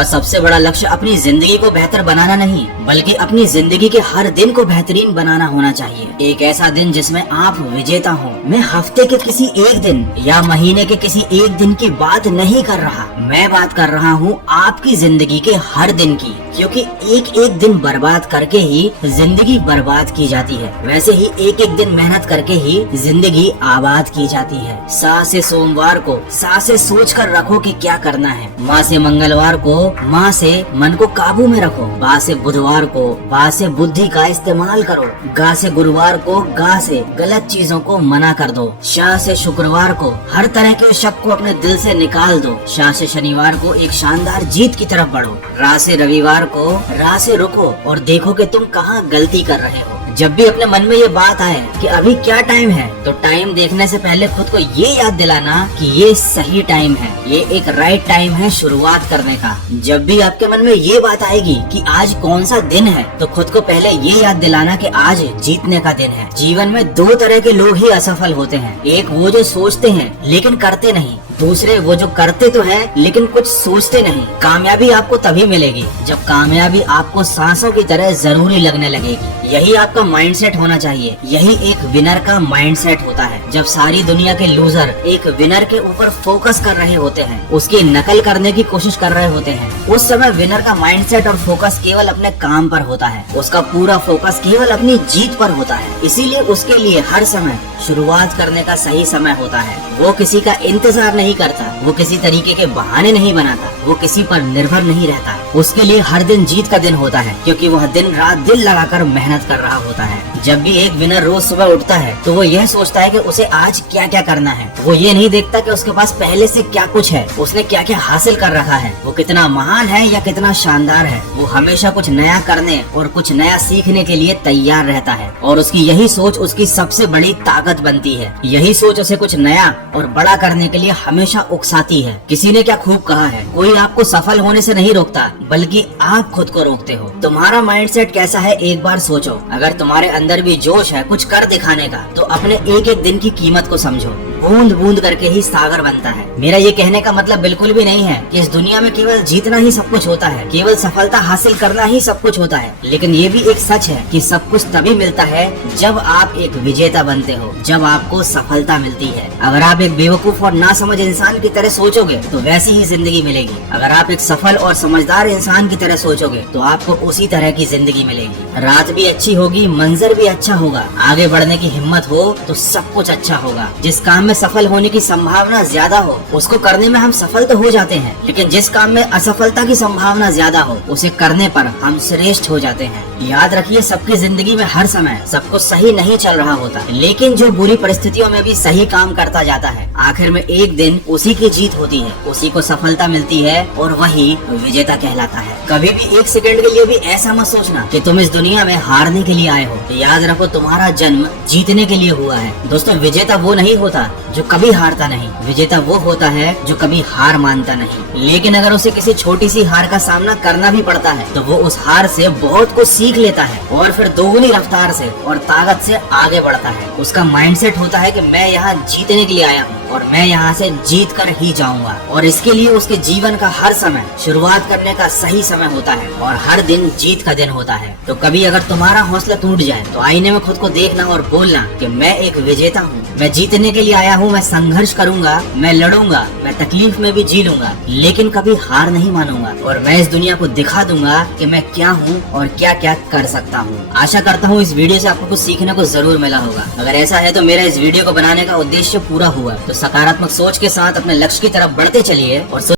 आपका सबसे बड़ा लक्ष्य अपनी जिंदगी को बेहतर बनाना नहीं, बल्कि अपनी जिंदगी के हर दिन को बेहतरीन बनाना होना चाहिए। एक ऐसा दिन जिसमें आप विजेता हो। मैं हफ्ते के किसी एक दिन या महीने के किसी एक दिन की बात नहीं कर रहा, मैं बात कर रहा हूँ आपकी जिंदगी के हर दिन की, क्योंकि एक एक दिन बर्बाद करके ही जिंदगी बर्बाद की जाती है, वैसे ही एक एक दिन मेहनत करके ही जिंदगी आबाद की जाती है। सा से सोमवार को सा से सोच कर रखो कि क्या करना है, माँ से मंगलवार को माँ से मन को काबू में रखो, बा से बुधवार को बा से बुद्धि का इस्तेमाल करो, गा से गुरुवार को गा से गलत चीजों को मना कर दो, शाह से शुक्रवार को हर तरह के शक को अपने दिल से निकाल दो, शाह से शनिवार को एक शानदार जीत की तरफ बढ़ो, रा से रविवार को राह से रुको और देखो कि तुम कहाँ गलती कर रहे हो। जब भी अपने मन में ये बात आए कि अभी क्या टाइम है, तो टाइम देखने से पहले खुद को ये याद दिलाना कि ये सही टाइम है, ये एक राइट टाइम है शुरुआत करने का। जब भी आपके मन में ये बात आएगी कि आज कौन सा दिन है, तो खुद को पहले ये याद दिलाना कि आज जीतने का दिन है। जीवन में दो तरह के लोग ही असफल होते हैं, एक वो जो सोचते हैं लेकिन करते नहीं, दूसरे वो जो करते तो है लेकिन कुछ सोचते नहीं। कामयाबी आपको तभी मिलेगी जब कामयाबी आपको सांसों की तरह जरूरी लगने लगेगी। यही आपका माइंडसेट होना चाहिए, यही एक विनर का माइंडसेट होता है। जब सारी दुनिया के लूजर एक विनर के ऊपर फोकस कर रहे होते हैं, उसकी नकल करने की कोशिश कर रहे होते हैं, उस समय विनर का माइंडसेट और फोकस केवल अपने काम पर होता है, उसका पूरा फोकस केवल अपनी जीत पर होता है। इसीलिए उसके लिए हर समय शुरुआत करने का सही समय होता है। वो किसी का इंतजार नहीं करता, वो किसी तरीके के बहाने नहीं बनाता, वो किसी पर निर्भर नहीं रहता। उसके लिए हर दिन जीत का दिन होता है, क्योंकि वह दिन रात दिल लगाकर मेहनत कर रहा होता है। जब भी एक विनर रोज सुबह उठता है तो वो यह सोचता है कि उसे आज क्या क्या करना है। वो ये नहीं देखता कि उसके पास पहले से क्या कुछ है, उसने क्या क्या हासिल कर रखा है, वो कितना महान है या कितना शानदार है। वो हमेशा कुछ नया करने और कुछ नया सीखने के लिए तैयार रहता है, और उसकी यही सोच उसकी सबसे बड़ी ताकत बनती है। यही सोच उसे कुछ नया और बड़ा करने के लिए हमेशा उकसाती है। किसी ने क्या खूब कहा है, कोई आपको सफल होने से नहीं रोकता, बल्कि आप खुद को रोकते हो। तुम्हारा माइंडसेट कैसा है एक बार सोचो। अगर तुम्हारे अंदर भी जोश है कुछ कर दिखाने का, तो अपने एक एक दिन की कीमत को समझो। बूंद बूंद करके ही सागर बनता है। मेरा ये कहने का मतलब बिल्कुल भी नहीं है कि इस दुनिया में केवल जीतना ही सब कुछ होता है, केवल सफलता हासिल करना ही सब कुछ होता है। लेकिन ये भी एक सच है कि सब कुछ तभी मिलता है जब आप एक विजेता बनते हो, जब आपको सफलता मिलती है। अगर आप एक बेवकूफ और नासमझ इंसान की तरह सोचोगे तो वैसी ही जिंदगी मिलेगी। अगर आप एक सफल और समझदार इंसान की तरह सोचोगे तो आपको उसी तरह की जिंदगी मिलेगी। रात भी अच्छी होगी, मंजर भी अच्छा होगा, आगे बढ़ने की हिम्मत हो तो सब कुछ अच्छा होगा। जिस काम में सफल होने की संभावना ज्यादा हो उसको करने में हम सफल तो हो जाते हैं, लेकिन जिस काम में असफलता की संभावना ज्यादा हो उसे करने पर हम श्रेष्ठ हो जाते हैं। याद रखिए, सबकी जिंदगी में हर समय सब कुछ सही नहीं चल रहा होता, लेकिन जो बुरी परिस्थितियों में भी सही काम करता जाता है, आखिर में एक दिन उसी की जीत होती है, उसी को सफलता मिलती है और वही विजेता कहलाता है। कभी भी एक सेकंड के लिए भी ऐसा मत सोचना कि तुम इस दुनिया में हारने के लिए आए हो। याद रखो, तुम्हारा जन्म जीतने के लिए हुआ है। दोस्तों, विजेता वो नहीं होता जो कभी हारता नहीं, विजेता वो होता है जो कभी हार मानता नहीं। लेकिन अगर उसे किसी छोटी सी हार का सामना करना भी पड़ता है तो वो उस हार से बहुत कुछ सीख लेता है और फिर दोगुनी रफ्तार से और ताकत से आगे बढ़ता है। उसका माइंडसेट होता है कि मैं यहाँ जीतने के लिए आया हूँ और मैं यहाँ से जीत कर ही जाऊंगा, और इसके लिए उसके जीवन का हर समय शुरुआत करने का सही समय होता है और हर दिन जीत का दिन होता है। तो कभी अगर तुम्हारा हौसला टूट जाए तो आईने में खुद को देखना और बोलना कि मैं एक विजेता हूँ, मैं जीतने के लिए आया हूँ, मैं संघर्ष करूंगा, मैं लड़ूंगा, मैं तकलीफ में भी जी लूंगा, लेकिन कभी हार नहीं मानूंगा, और मैं इस दुनिया को दिखा दूंगा कि मैं क्या हूँ और क्या क्या कर सकता हूँ। आशा करता हूँ इस वीडियो से आपको कुछ सीखने को जरूर मिला होगा। अगर ऐसा है तो मेरा इस वीडियो को बनाने का उद्देश्य पूरा हुआ। तो सकारात्मक सोच के साथ अपने लक्ष्य की तरफ बढ़ते चलिए और